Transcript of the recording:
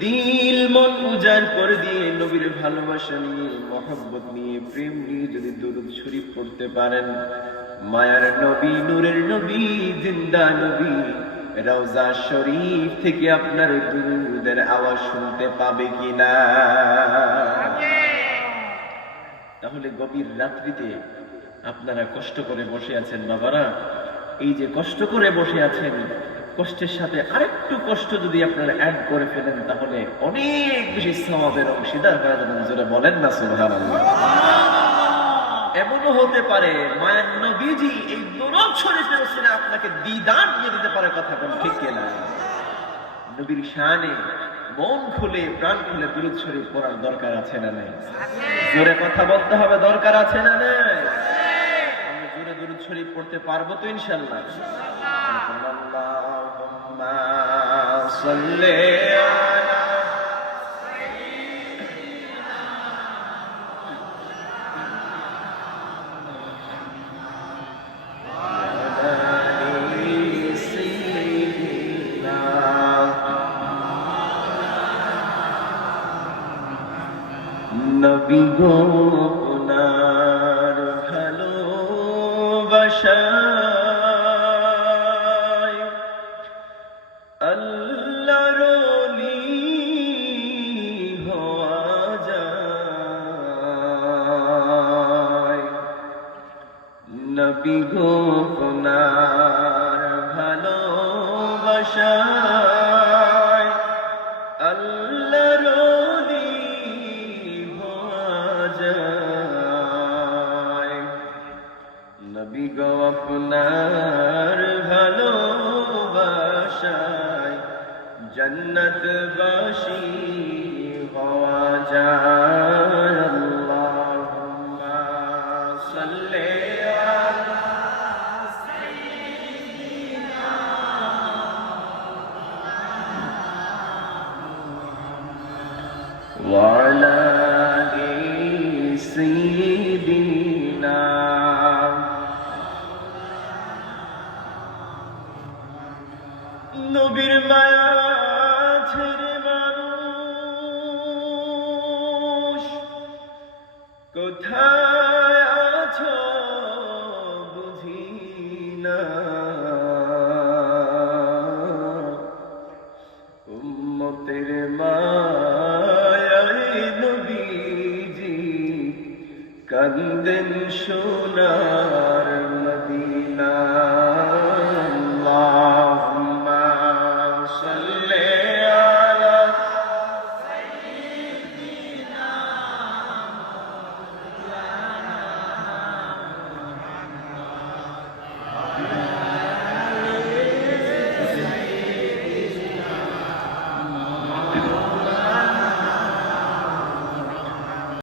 দিল মন উজাড় করে দিয়ে নবীর ভালোবাসা নিয়ে, মহব্বত নিয়ে, প্রেম নিয়ে যদি দুরুদ শরীফ পড়তে পারেন, মায়ার নবী, নূরের নবী, জিন্দা নবী, রওজা শরীফ থেকে আপনার দুরুদের আওয়াজ শুনতে পাবে কিনা? তাহলে গভীর রাত্রিতে আপনারা কষ্ট করে বসে আছেন বাবারা। এই যে কষ্ট করে বসে আছেন কষ্টের সাথে আরেকটু কষ্ট যদি আপনারা অ্যাড করে ফেলেন, তাহলে অনেক বেশি সমাবের অংশীদার হয়ে যাবেন জোরে বলেন না সুলহান এমনও হতে পারে, মায়ের নবীজি এই দরদ শরীফের আপনাকে দিয়ে দিতে পারে কথা কোন ঠিক নবীর শানে মন খুলে, প্রাণ খুলে বিরুদ্ধ শরীফ পড়ার দরকার আছে না নাই? জোরে কথা বলতে হবে, দরকার আছে না নাই? আমরা জোরে দুরুদ শরীফ পড়তে পারব তো ইনশাল্লাহ সাল্লি আলা আলি সাইয়্যিদিনা নবী গো আপনার ভালোবাসায় আল্লাহর নবী গো আপনার ভালোবাসায় আল্লাহর নবী গো আপনার ভালোবাসায় জন্নতবাসী হওয়া যায়। وعلى آل سيدنا নবীর মায়া ছেড়ে কান্দেন সোনার